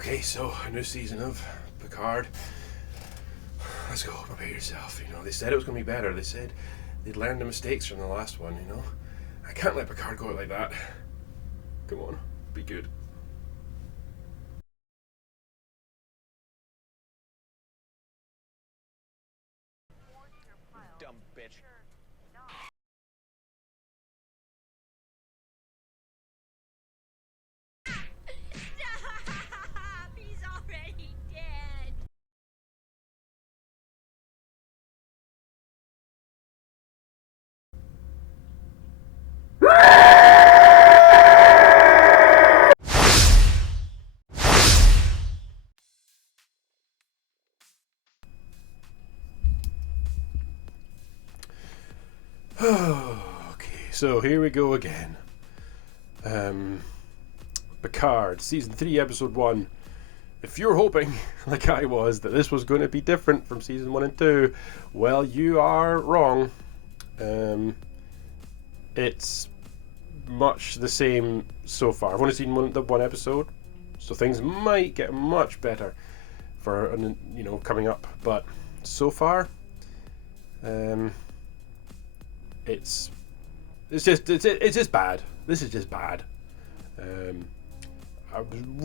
Okay, so a new season of Picard. Let's go, prepare yourself. You know, they said it was going to be better. They said they'd learned the mistakes from the last one, you know. I can't let Picard go out like that. Come on, be good. Dumb bitch. Stop! He's already dead. Okay, so here we go again. Picard, Season 3, Episode 1. If you're hoping, like I was, that this was going to be different from Season 1 and 2, well, you are wrong. It's much the same so far. I've only seen one episode, so things might get much better for, you know, coming up. But so far, it's just bad. This is just bad. I'm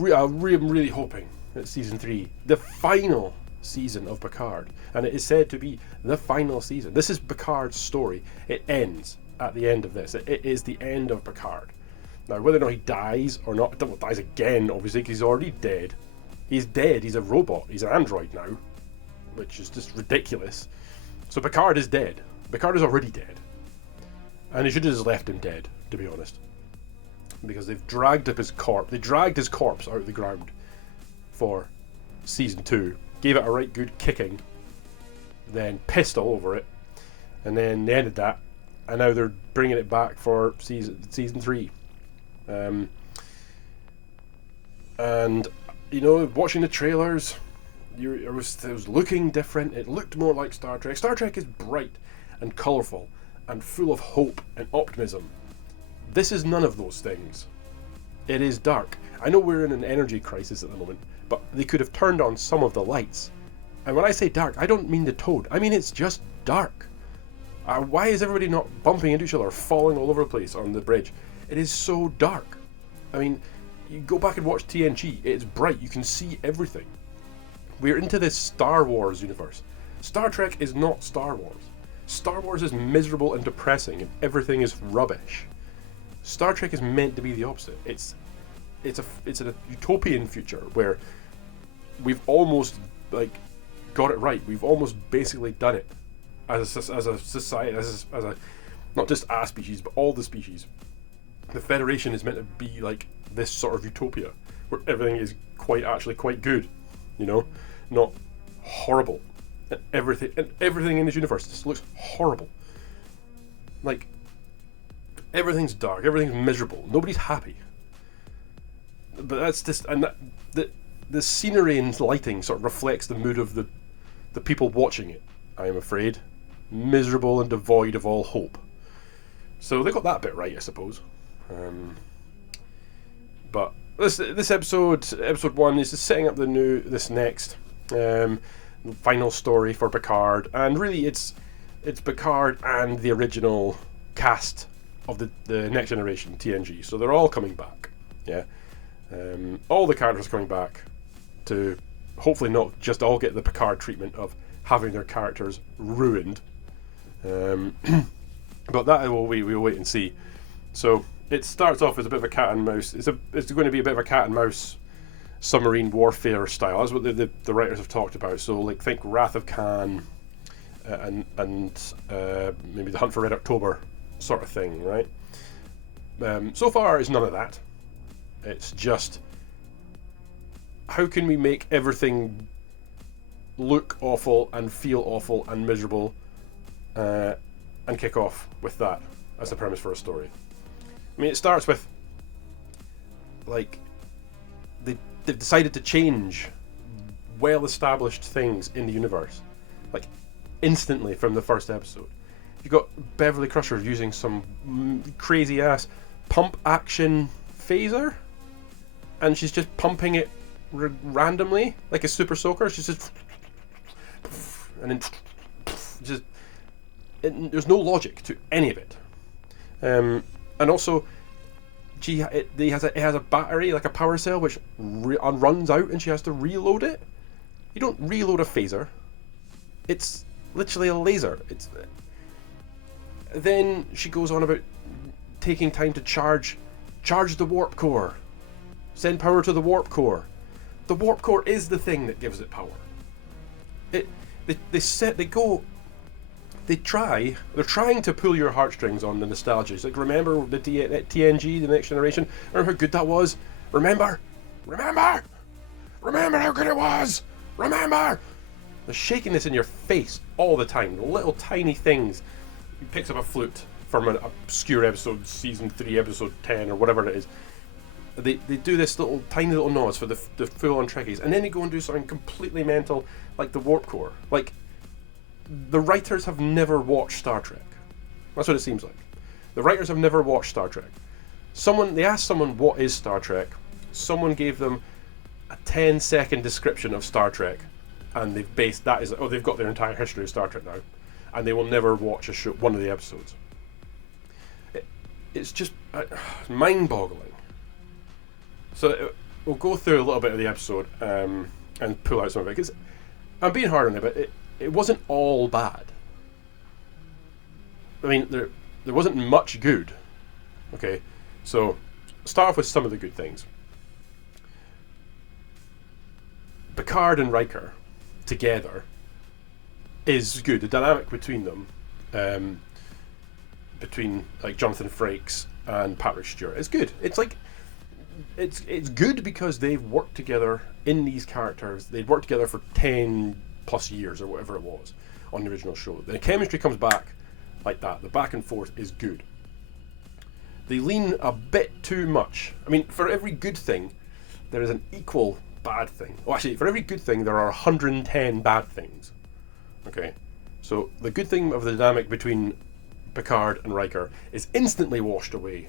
really hoping that Season 3, the final season of Picard, and it is said to be the final season. This is Picard's story. It ends at the end of this. It is the end of Picard. Now, whether or not he dies or not, dies again, obviously, because he's already dead. He's dead. He's a robot. He's an android now, which is just ridiculous. So Picard is dead. Picard is already dead. And they should have just left him dead, to be honest. Because they've dragged up his corpse. They dragged his corpse out of the ground for Season 2. Gave it a right good kicking. Then pissed all over it. And then they ended that. And now they're bringing it back for Season 3. And, you know, watching the trailers, it was looking different. It looked more like Star Trek. Star Trek is bright and colourful and full of hope and optimism. This is none of those things. It is dark. I know we're in an energy crisis at the moment, but they could have turned on some of the lights. And when I say dark, I don't mean the toad. I mean it's just dark. Why is everybody not bumping into each other, falling all over the place on the bridge? It is so dark. I mean, you go back and watch TNG. It's bright. You can see everything. We're into this Star Wars universe. Star Trek is not Star Wars. Star Wars is miserable and depressing, and everything is rubbish. Star Trek is meant to be the opposite. It's a utopian future where we've almost got it right. We've almost basically done it as a society, as a not just our species but all the species. The Federation is meant to be like this sort of utopia where everything is actually quite good, you know, not horrible. And everything in this universe just looks horrible. Like, everything's dark, everything's miserable, nobody's happy. But that's just, and the scenery and lighting sort of reflects the mood of the people watching it, I am afraid. Miserable and devoid of all hope. So they got that bit right, I suppose. But this episode 1 is just setting up this next final story for Picard, and really it's Picard and the original cast of the Next Generation TNG. So they're all coming back. Yeah, all the characters are coming back to hopefully not just all get the Picard treatment of having their characters ruined. But that we'll wait and see. So it starts off as a bit of a cat and mouse. It's going to be a bit of a cat and mouse submarine warfare style. That's what the writers have talked about. So like think Wrath of Khan and maybe the Hunt for Red October sort of thing, right? So far it's none of that. It's just how can we make everything look awful and feel awful and miserable, and kick off with that as the premise for a story. I mean, it starts with like they've decided to change well-established things in the universe, like instantly from the first episode. You got Beverly Crusher using some crazy ass pump action phaser, and she's just pumping it randomly, like a super soaker. She's just, and then just, there's no logic to any of it. And also, it has a battery, like a power cell, which runs out, and she has to reload it. You don't reload a phaser. It's literally a laser. Then she goes on about taking time to charge the warp core. Send power to the warp core. The warp core is the thing that gives it power. They're trying to pull your heartstrings on the nostalgia. It's like, remember the TNG, the Next Generation? Remember how good that was? Remember how good it was? Remember? They're shaking this in your face all the time. The little tiny things. He picks up a flute from an obscure episode, season 3, episode 10, or whatever it is. They do this tiny little nods for the full-on Trekkies, and then they go and do something completely mental, like the warp core. Like, the writers have never watched Star Trek. That's what it seems like. The writers have never watched Star Trek. They asked someone, what is Star Trek? Someone gave them a 10-second description of Star Trek, and they've based that as, they've got their entire history of Star Trek now, and they will never watch one of the episodes. It's just mind-boggling. So we'll go through a little bit of the episode and pull out some of it, because I'm being hard on it, but it wasn't all bad. I mean, there wasn't much good. Okay, so start off with some of the good things. Picard and Riker together is good. The dynamic between them, between like Jonathan Frakes and Patrick Stewart, is good. It's like it's good because they've worked together in these characters. They'd worked together for 10 plus years or whatever it was on the original show. The chemistry comes back like that. The back and forth is good. They lean a bit too much. I mean, for every good thing, there is an equal bad thing. Well, actually, for every good thing, there are 110 bad things. Okay? So the good thing of the dynamic between Picard and Riker is instantly washed away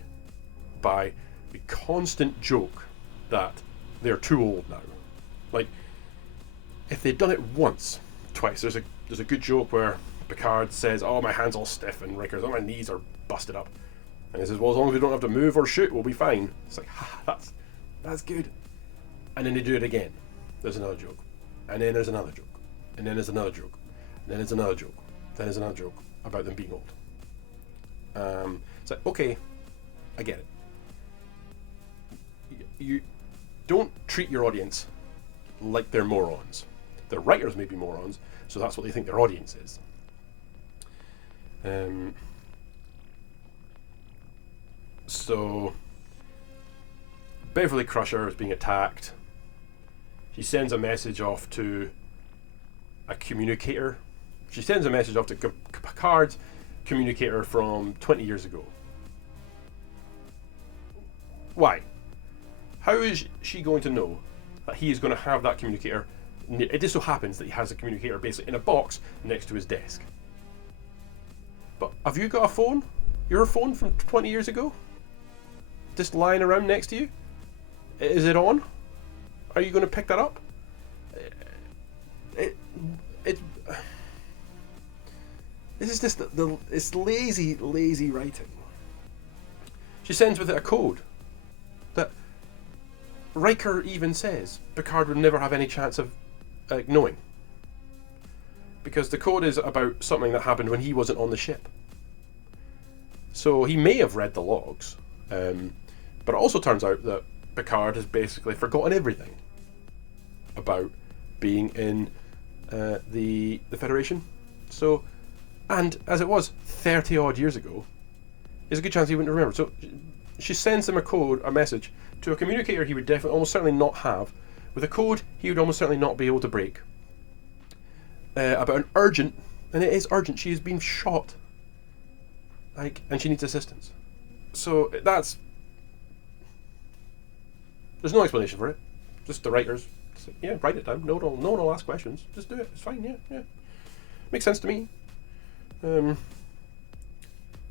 by the constant joke that they're too old now. Like, if they'd done it once, twice, there's a good joke where Picard says, "Oh, my hand's all stiff," and Riker's, "Oh, my knees are busted up," and he says, "Well, as long as we don't have to move or shoot, we'll be fine." It's like, that's good. And then they do it again. There's another joke, and then there's another joke, and then there's another joke, and then there's another joke, then there's another joke about them being old. It's like, okay, I get it. You don't treat your audience like they're morons. The writers may be morons, so that's what they think their audience is. So Beverly Crusher is being attacked. She sends a message off to a communicator. She sends a message off to Picard's communicator from 20 years ago. Why? How is she going to know that he is going to have that communicator? It just so happens that he has a communicator basically in a box next to his desk. But have you got a phone? Your phone from 20 years ago? Just lying around next to you? Is it on? Are you going to pick that up? This is just it's lazy writing. She sends with it a code that Riker even says Picard would never have any chance of knowing, because the code is about something that happened when he wasn't on the ship. So he may have read the logs, but it also turns out that Picard has basically forgotten everything about being in the Federation. So, and as it was 30 odd years ago, there's a good chance he wouldn't remember. So she sends him a message to a communicator he would almost certainly not have, with a code he would almost certainly not be able to break, about an urgent, and it is urgent, she has been shot, and she needs assistance. So there's no explanation for it. Just the writers say, yeah, write it down. No one will ask questions. Just do it. It's fine. Yeah. Makes sense to me. So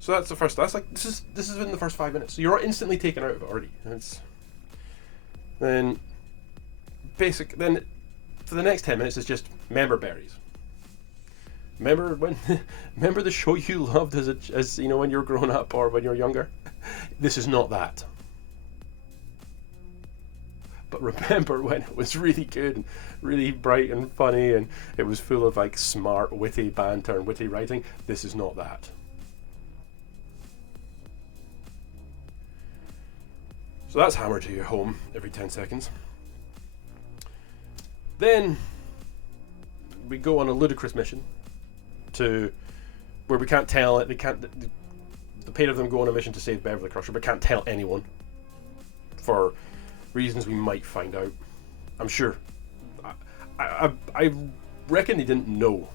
that's the first. That's like this is in the first 5 minutes. So you're instantly taken out of it already. Then then for the next 10 minutes it's just member berries. Remember the show you loved as you know, when you were growing up or when you were younger? This is not that. But remember when it was really good and really bright and funny and it was full of like smart, witty banter and witty writing? This is not that. So that's hammered to your home every 10 seconds. Then we go on a ludicrous mission to where we can't tell it. The pair of them go on a mission to save Beverly Crusher, but can't tell anyone for reasons we might find out. I'm sure. I reckon they didn't know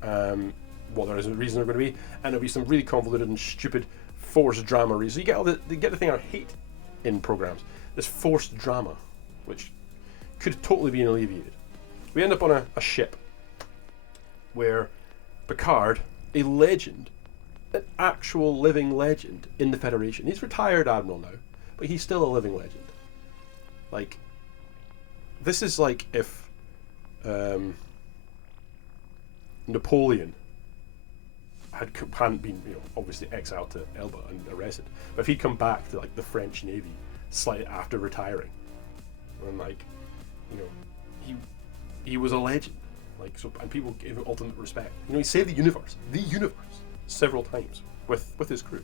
what the reason they're going to be, and there'll be some really convoluted and stupid forced drama reasons. You get the thing I hate in programs: this forced drama, which could totally be alleviated. We end up on a ship where Picard, a legend, an actual living legend in the Federation. He's retired admiral now, but he's still a living legend. Like, this is like if Napoleon hadn't been, obviously exiled to Elba and arrested, but if he'd come back to like the French Navy slightly after retiring, and he was a legend, and people gave him ultimate respect. He saved the universe, several times with his crew.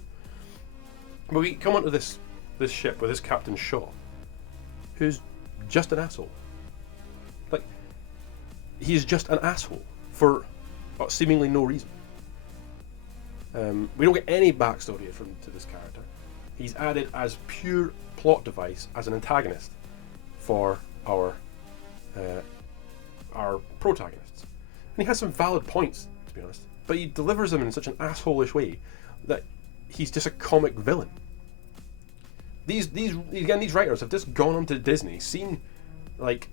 But we come onto this ship with this Captain Shaw, who's just an asshole. He's just an asshole for seemingly no reason. We don't get any backstory to this character. He's added as pure plot device as an antagonist for our protagonists, and he has some valid points, to be honest. But he delivers them in such an asshole-ish way that he's just a comic villain. These writers have just gone onto Disney, seen like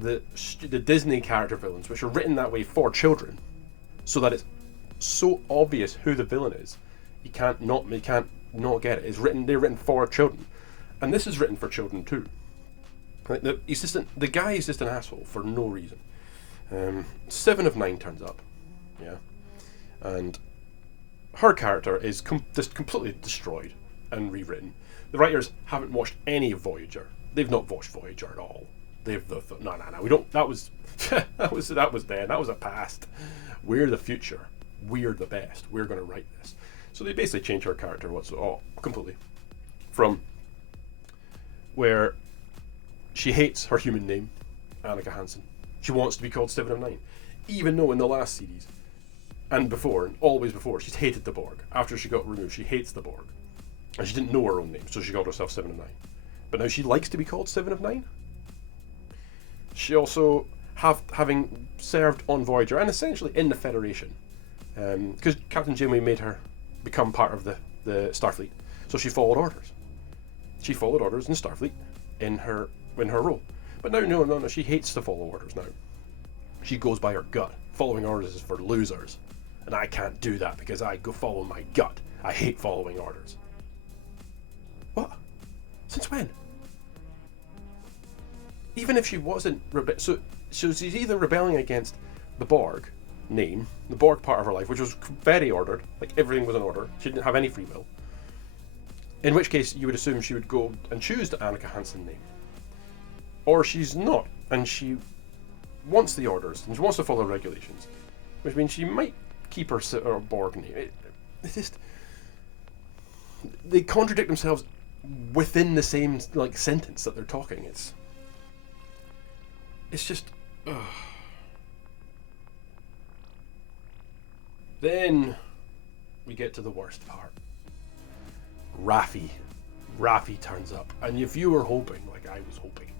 the Disney character villains, which are written that way for children, so that it's so obvious who the villain is, you can't not get it. They're written for children, and this is written for children too. The guy is just an asshole for no reason. 7 of 9 turns up, yeah, and her character is just completely destroyed and rewritten. The writers haven't watched any of Voyager. They've not watched Voyager at all. They've thought, no, we don't. That was that was then. That was a past. We're the future. We're the best. We're going to write this. So they basically changed her character completely, from where she hates her human name, Annika Hansen. She wants to be called 7 of 9, even though in the last series and before, and always before, she's hated the Borg. After she got removed, she hates the Borg, and she didn't know her own name, so she called herself 7 of 9. But now she likes to be called 7 of 9. She also, having served on Voyager and essentially in the Federation, because Captain Janeway made her become part of the Starfleet, so she followed orders. She followed orders in Starfleet in her role. But now, no, she hates to follow orders now. She goes by her gut. Following orders is for losers, and I can't do that because I go follow my gut. I hate following orders. What? Since when? Even if she wasn't so she's either rebelling against the Borg name, the Borg part of her life, which was very ordered, like everything was in order. She didn't have any free will. In which case, you would assume she would go and choose the Annika Hansen name. Or she's not, and she wants the orders, and she wants to follow regulations, which means she might keep her Borg name. It's just, they contradict themselves within the same sentence that they're talking. It's just. Ugh. Then we get to the worst part. Raffi turns up, and if you were hoping, like I was hoping,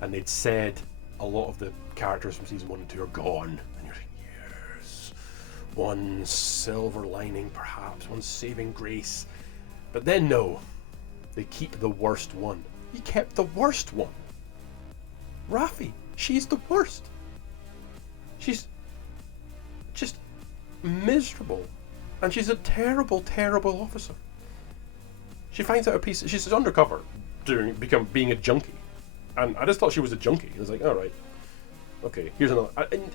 and they'd said a lot of the characters from season 1 and 2 are gone, and you're like, yes, one silver lining perhaps, one saving grace. But then no, they keep the worst one. You kept the worst one. Raffi, she's the worst. She's just miserable, and she's a terrible, terrible officer. She finds out she's undercover being a junkie, And I just thought she was a junkie. I was like, all right, okay, here's another. And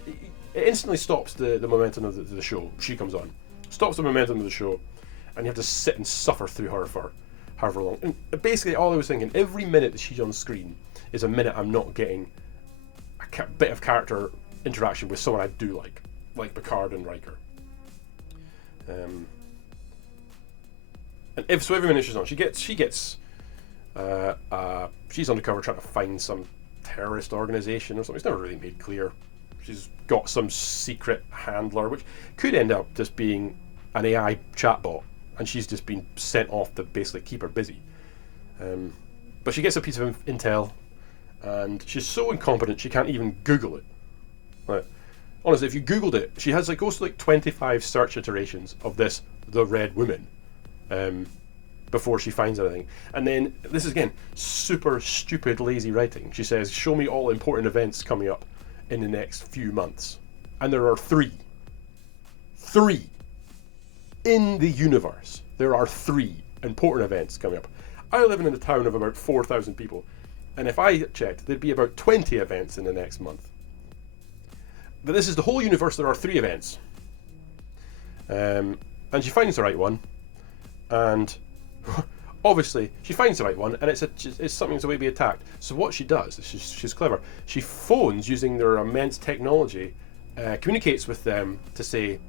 it instantly stops the momentum of the show. She comes on, stops the momentum of the show, and you have to sit and suffer through her for however long. And basically, all I was thinking, every minute that she's on screen is a minute I'm not getting a bit of character interaction with someone I do like Picard and Riker. And every minute she's on, she gets she's undercover trying to find some terrorist organization or something. It's never really made clear. She's got some secret handler, which could end up just being an AI chatbot, and she's just been sent off to basically keep her busy. But she gets a piece of intel, and she's so incompetent she can't even Google it. Right. Honestly, if you Googled it, she has goes to 25 search iterations of the Red Woman, before she finds anything. And then this is again super stupid, lazy writing. She says, "Show me all important events coming up in the next few months," and there are three in the universe. There are 3 important events coming up. I live in a town of about 4,000 people, and if I checked, there'd be about 20 events in the next month. But this is the whole universe. There are 3 events, and she finds the right one, and obviously she finds the right one, and it's something that's a way to be attacked. So what she does is she's clever. She phones using their immense technology, communicates with them to say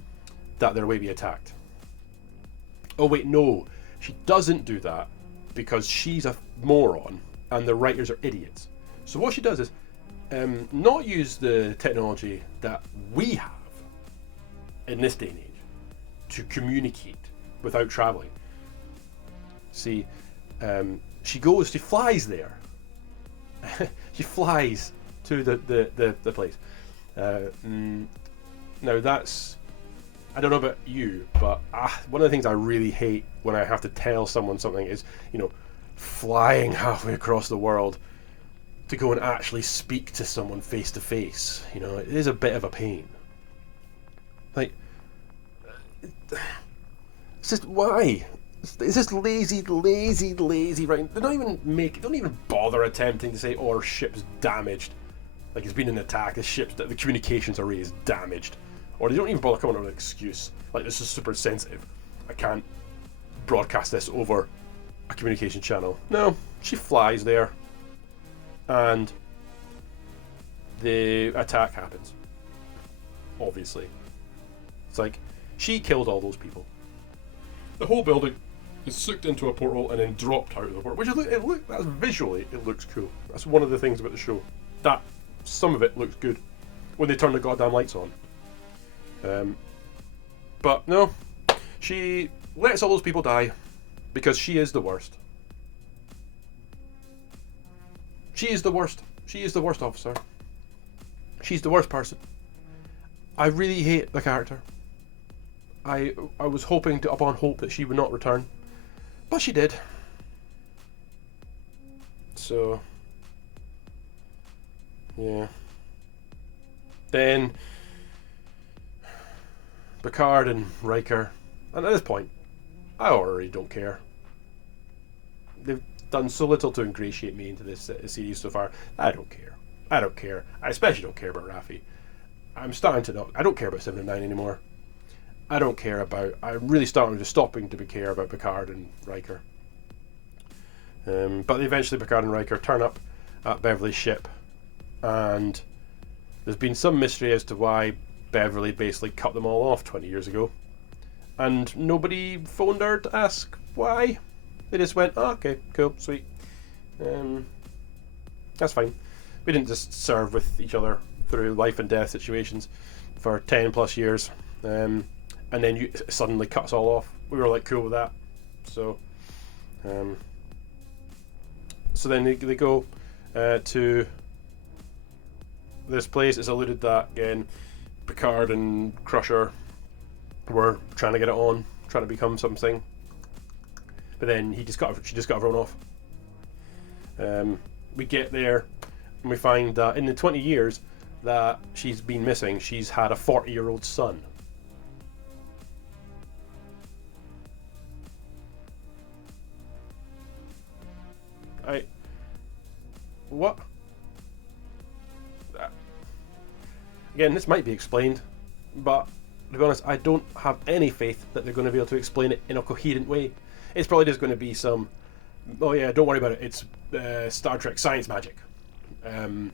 that they're way to be attacked. Oh wait, no, she doesn't do that because she's a moron and the writers are idiots. So what she does is not use the technology that we have in this day and age to communicate without traveling. See, she flies there. She flies to the place. Now that's, I don't know about you, but one of the things I really hate when I have to tell someone something is, flying halfway across the world to go and actually speak to someone face to face. It is a bit of a pain. It's just, why? It's just lazy writing. They don't even bother attempting to say, "Oh, our ship's damaged. It's been an attack. The communications array is damaged." Or they don't even bother coming up with an excuse. This is super sensitive. I can't broadcast this over a communication channel. No, she flies there, and the attack happens. Obviously, it's she killed all those people. The whole building is sucked into a portal and then dropped out of the portal. Which that's visually it looks cool. That's one of the things about the show. That some of it looks good when they turn the goddamn lights on. But no, she lets all those people die because she is the worst. She is the worst. She is the worst officer. She's the worst person. I really hate the character. I was hoping upon hope that she would not return, but she did. So, yeah. Then Picard and Riker, and at this point, I already don't care. They've done so little to ingratiate me into this series so far. I don't care. I especially don't care about Raffi. I'm starting to not. I don't care about 7 and 9 anymore. I'm really starting to stopping to care about Picard and Riker. But eventually Picard and Riker turn up at Beverly's ship, and there's been some mystery as to why Beverly basically cut them all off 20 years ago, and nobody phoned her to ask why. They just went, "Oh, okay, cool, sweet, that's fine." We didn't just serve with each other through life and death situations for 10 plus years, and then you suddenly cut us all off. We were cool with that. So then they go to this place. It's alluded that again Picard and Crusher were trying to get it on, trying to become something, but then she just got everyone off. We get there and we find that in the 20 years that she's been missing, she's had a 40-year-old son. What? Again, this might be explained, but to be honest, I don't have any faith that they're going to be able to explain it in a coherent way. It's probably just going to be some, oh yeah, don't worry about it, it's Star Trek science magic. I'm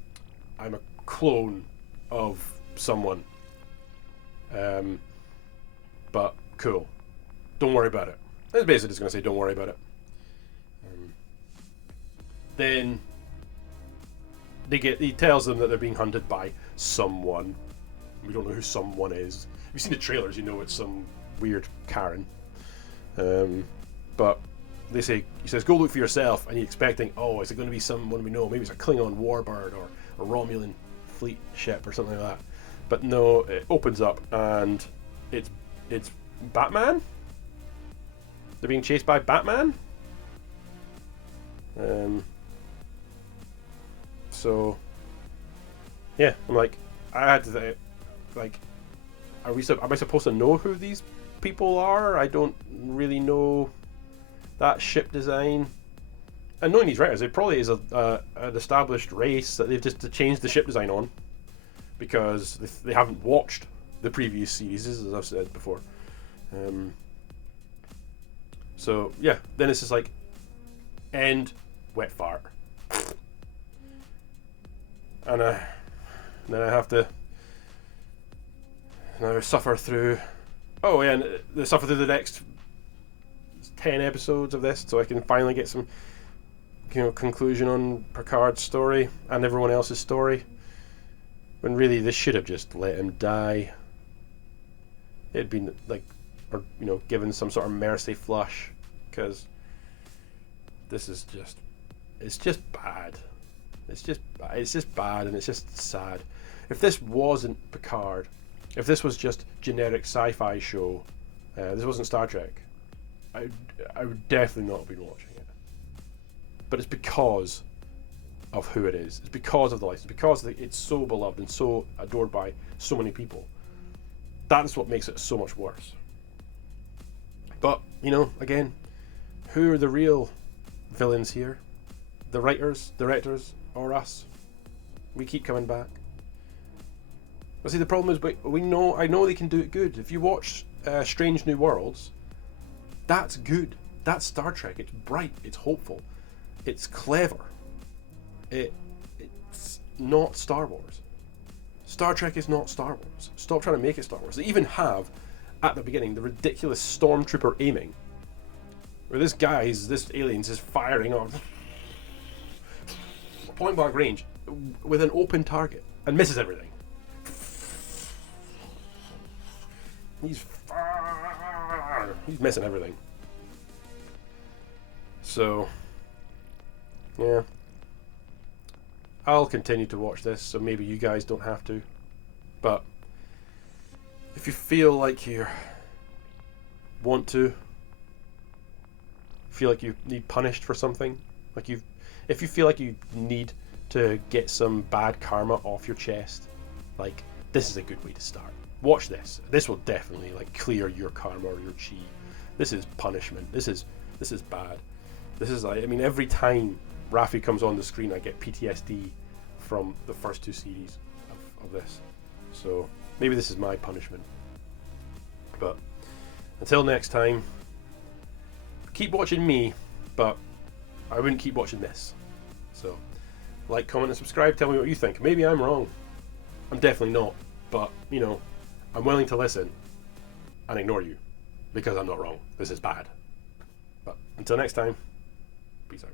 a clone of someone. But cool. Don't worry about it. It's basically just going to say, don't worry about it. Then he tells them that they're being hunted by someone. We don't know who someone is. If you've seen the trailers, you know it's some weird Karen. But he says, go look for yourself, and you're expecting, oh, is it going to be someone we know? Maybe it's a Klingon warbird or a Romulan fleet ship or something like that. But no, it opens up and it's Batman? They're being chased by Batman? So yeah, I'm like, I had to like, am I supposed to know who these people are? I don't really know that ship design. And knowing these writers, it probably is an established race that they've just changed the ship design on because they haven't watched the previous series, as I've said before. So yeah, then it's just like, end wet fart, and then I have to now suffer through. Oh yeah, and they suffer through the next 10 episodes of this, so I can finally get some, conclusion on Picard's story and everyone else's story. When really, this should have just let him die. It'd been like, or given some sort of mercy flush, because this is just, it's just bad. It's just bad, and it's just sad. If this wasn't Picard, if this was just generic sci-fi show, this wasn't Star Trek, I would definitely not have been watching it. But it's because of who it is. It's because of the license. Because it's so beloved and so adored by so many people. That is what makes it so much worse. But, again, who are the real villains here? The writers, directors, or us? We keep coming back. But see, the problem is, I know they can do it good. If you watch Strange New Worlds, that's good. That's Star Trek. It's bright. It's hopeful. It's clever. It's not Star Wars. Star Trek is not Star Wars. Stop trying to make it Star Wars. They even have, at the beginning, the ridiculous stormtrooper aiming, where this aliens is firing off point blank range with an open target and misses everything. He's missing everything. So yeah, I'll continue to watch this, so maybe you guys don't have to. But if you feel like you want to, feel like you need punished for something, if you feel like you need to get some bad karma off your chest, this is a good way to start. Watch this. This will definitely clear your karma or your chi. This is punishment. This is bad. This is every time Raffi comes on the screen, I get PTSD from the first two series of this. So maybe this is my punishment. But until next time, keep watching me, but I wouldn't keep watching this. So like, comment, and subscribe. Tell me what you think. Maybe I'm wrong. I'm definitely not. But, I'm willing to listen and ignore you because I'm not wrong. This is bad. But until next time, peace out.